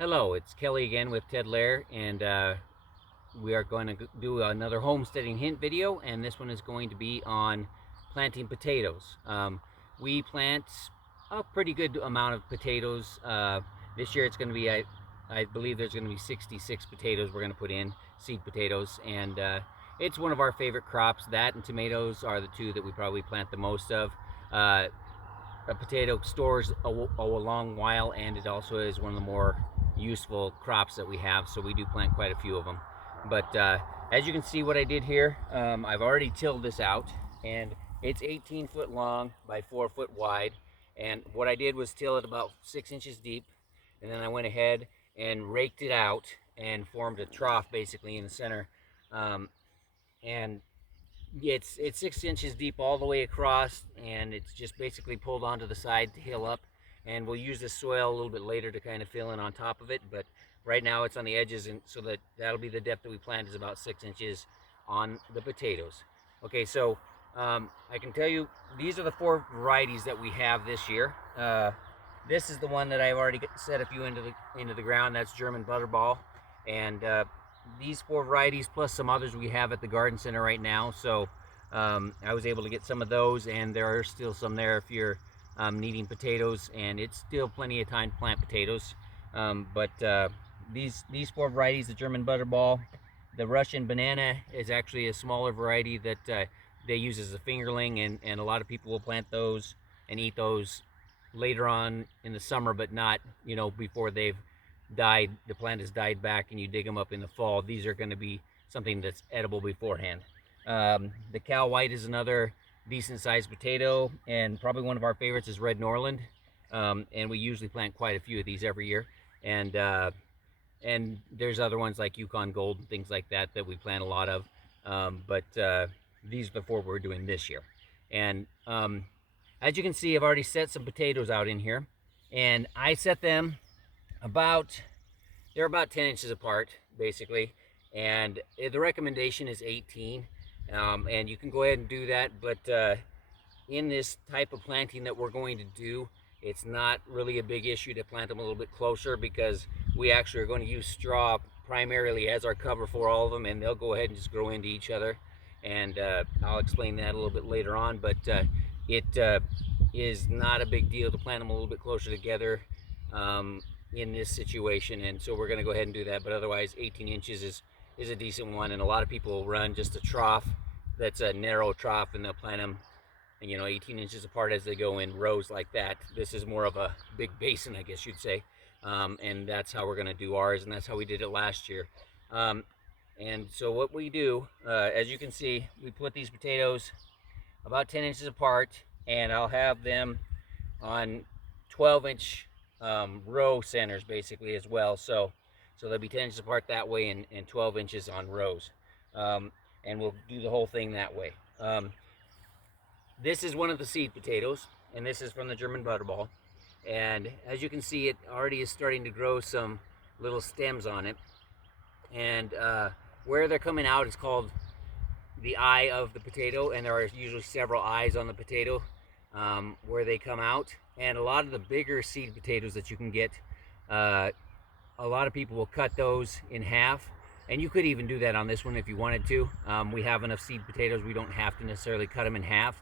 Hello, it's Kelly again with Ted Lare, and we are going to do another homesteading hint video, and this one is going to be on planting potatoes. We plant a pretty good amount of potatoes. This year it's going to be, I believe there's going to be 66 potatoes we're going to put in, seed potatoes, and it's one of our favorite crops. That and tomatoes are the two that we probably plant the most of. A potato stores a long while, and it also is one of the more useful crops that we have, so we do plant quite a few of them. But as you can see what I did here, I've already tilled this out, and it's 18 foot long by 4 foot wide. And what I did was till it about 6 inches deep, and then I went ahead and raked it out and formed a trough basically in the center. And it's 6 inches deep all the way across, and it's just basically pulled onto the side to hill up. And we'll use this soil a little bit later to kind of fill in on top of it, but right now it's on the edges, and so that'll be the depth that we plant, is about 6 inches on the potatoes. Okay, so I can tell you these are the 4 varieties that we have this year. This is the one that I've already set a few into the ground. That's German Butterball, and these 4 varieties plus some others we have at the garden center right now. So I was able to get some of those, and there are still some there if you're needing potatoes, and it's still plenty of time to plant potatoes. But these 4 varieties, the German Butterball, the Russian banana is actually a smaller variety that they use as a fingerling, and a lot of people will plant those and eat those later on in the summer, but not, before they've died, the plant has died back, and you dig them up in the fall. These are going to be something that's edible beforehand. The Cal White is another decent sized potato, and probably one of our favorites is Red Norland. And we usually plant quite a few of these every year. And there's other ones like Yukon Gold and things like that that we plant a lot of. But these are the 4 we're doing this year. And as you can see, I've already set some potatoes out in here, and I set them they're about 10 inches apart basically, and the recommendation is 18. And you can go ahead and do that, but in this type of planting that we're going to do, it's not really a big issue to plant them a little bit closer, because we actually are going to use straw primarily as our cover for all of them, and they'll go ahead and just grow into each other. And I'll explain that a little bit later on, but it is not a big deal to plant them a little bit closer together in this situation, and so we're going to go ahead and do that. But otherwise 18 inches is a decent one, and a lot of people will run just a trough that's a narrow trough, and they'll plant them 18 inches apart as they go in rows like that. This is more of a big basin, I guess you'd say, and that's how we're going to do ours, and that's how we did it last year. And so what we do, as you can see, we put these potatoes about 10 inches apart, and I'll have them on 12-inch row centers basically as well. So they'll be 10 inches apart that way, and 12 inches on rows. And we'll do the whole thing that way. This is one of the seed potatoes, and this is from the German Butterball. And as you can see, it already is starting to grow some little stems on it. And where they're coming out is called the eye of the potato, and there are usually several eyes on the potato where they come out. And a lot of the bigger seed potatoes that you can get, a lot of people will cut those in half, and you could even do that on this one if you wanted to. We have enough seed potatoes, we don't have to necessarily cut them in half,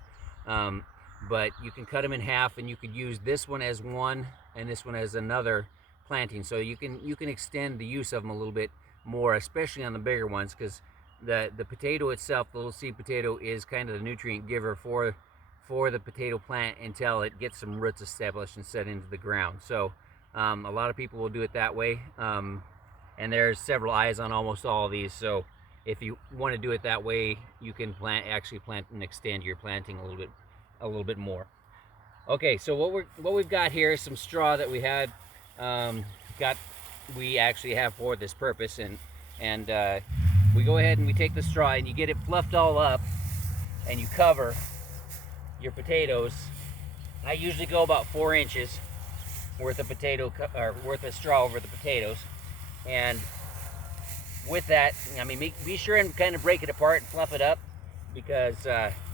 but you can cut them in half, and you could use this one as one and this one as another planting, so you can extend the use of them a little bit more, especially on the bigger ones, because the potato itself, the little seed potato, is kind of the nutrient giver for the potato plant until it gets some roots established and set into the ground. So a lot of people will do it that way, and there's several eyes on almost all of these, so if you want to do it that way, you can actually plant and extend your planting a little bit more. Okay, so what we've got here is some straw that we actually have for this purpose, and we go ahead and we take the straw and you get it fluffed all up, and you cover your potatoes. I usually go about 4 inches worth of straw over the potatoes, and with that, I mean, be sure and kind of break it apart and fluff it up, because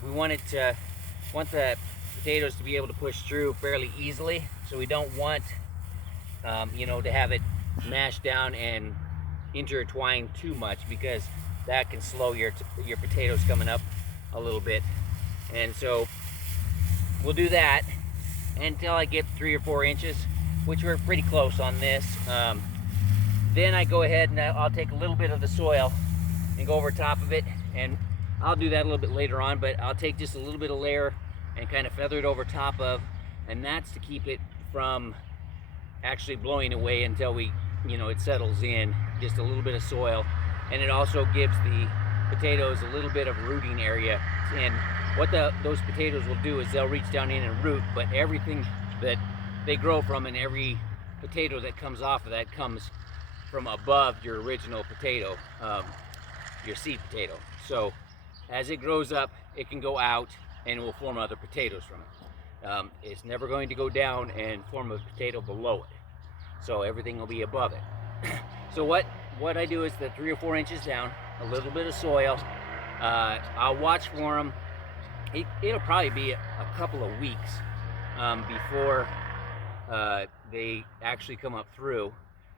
we want the potatoes to be able to push through fairly easily. So we don't want to have it mash down and intertwine too much, because that can slow your potatoes coming up a little bit. And so we'll do that until I get 3 or 4 inches, which we're pretty close on this. Then I go ahead and I'll take a little bit of the soil and go over top of it, and I'll do that a little bit later on, but I'll take just a little bit of Lare and kind of feather it over top of, and that's to keep it from actually blowing away until it settles in, just a little bit of soil. And it also gives the potatoes a little bit of rooting area. And what those potatoes will do is they'll reach down in and root, but everything that they grow from and every potato that comes off of that comes from above your original potato, your seed potato. So as it grows up, it can go out and it will form other potatoes from it. It's never going to go down and form a potato below it. So everything will be above it. So what I do is the 3 or 4 inches down, a little bit of soil. I'll watch for them. It'll probably be a couple of weeks before they actually come up through.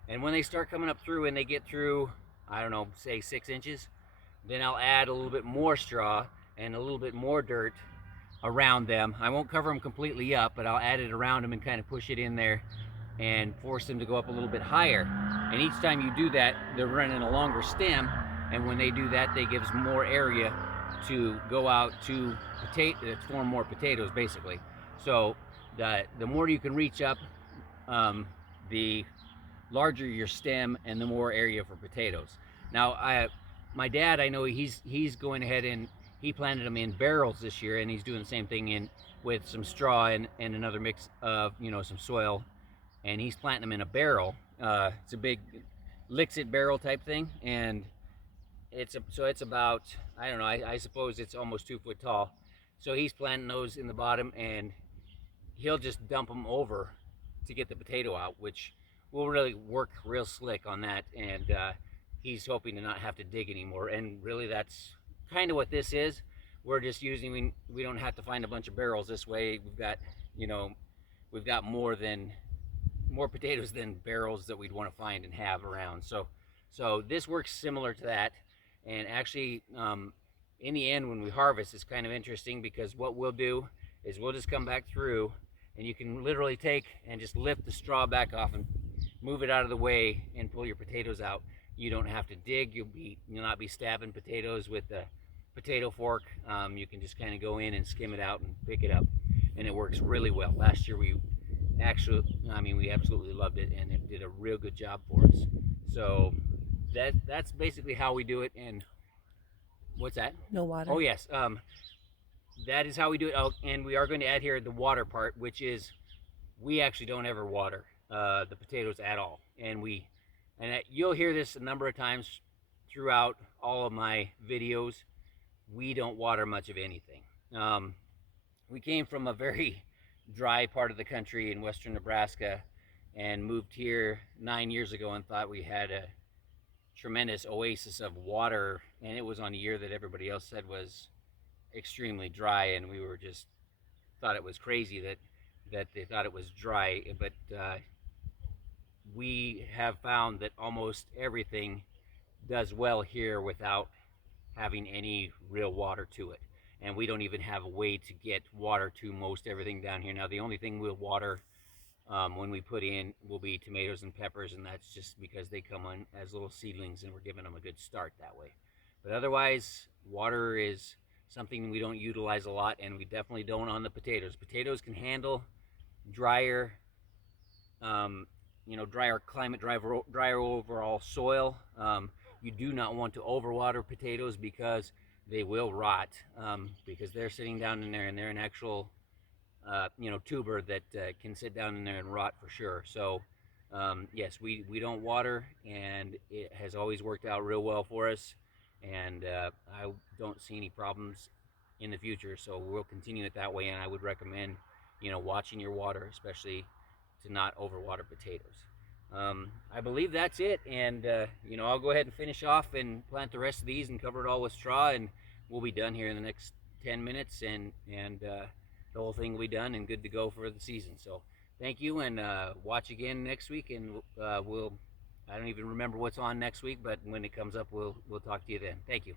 And when they start coming up through and they get through, I don't know, say 6 inches, then I'll add a little bit more straw and a little bit more dirt around them. I won't cover them completely up, but I'll add it around them and kind of push it in there and force them to go up a little bit higher. And each time you do that, they're running a longer stem, and when they do that, they gives more area to go out to form more potatoes, basically. So the more you can reach up, the larger your stem and the more area for potatoes. Now, my dad, I know he's going ahead and he planted them in barrels this year, and he's doing the same thing with some straw and another mix of some soil, and he's planting them in a barrel. It's a big Lixit barrel type thing, and it's about, I don't know, I suppose it's almost 2 foot tall. So he's planting those in the bottom, and he'll just dump them over to get the potato out, which will really work real slick on that. And he's hoping to not have to dig anymore. And really, that's kind of what this is. We're just using, we don't have to find a bunch of barrels this way. We've got more potatoes than barrels that we'd want to find and have around. So this works similar to that. And actually, in the end, when we harvest, it's kind of interesting, because what we'll do is we'll just come back through, and you can literally take and just lift the straw back off and move it out of the way and pull your potatoes out. You don't have to dig. You'll not be stabbing potatoes with the potato fork. You can just kind of go in and skim it out and pick it up, and it works really well. Last year we absolutely loved it, and it did a real good job for us. So that's basically how we do it. And what's that? No water. Oh yes, that is how we do it. Oh, and we are going to add here the water part, which is we actually don't ever water the potatoes at all. And you'll hear this a number of times throughout all of my videos. We don't water much of anything. We came from a very dry part of the country in western Nebraska and moved here 9 years ago and thought we had a tremendous oasis of water, and it was on a year that everybody else said was extremely dry, and we were just thought it was crazy that they thought it was dry. But we have found that almost everything does well here without having any real water to it, and we don't even have a way to get water to most everything down here. Now, the only thing we'll water when we put in will be tomatoes and peppers, and that's just because they come on as little seedlings and we're giving them a good start that way. But otherwise, water is something we don't utilize a lot, and we definitely don't on the potatoes. Potatoes can handle drier climate, drier overall soil. You do not want to overwater potatoes because they will rot, because they're sitting down in there, and they're an actual tuber that can sit down in there and rot for sure. So yes, we don't water, and it has always worked out real well for us, and I don't see any problems in the future. So we'll continue it that way, and I would recommend watching your water, especially to not overwater potatoes. I believe that's it, and I'll go ahead and finish off and plant the rest of these and cover it all with straw, and we'll be done here in the next 10 minutes, and the whole thing will be done and good to go for the season. So thank you, and watch again next week, and we'll I don't even remember what's on next week, but when it comes up, we'll talk to you then. Thank you.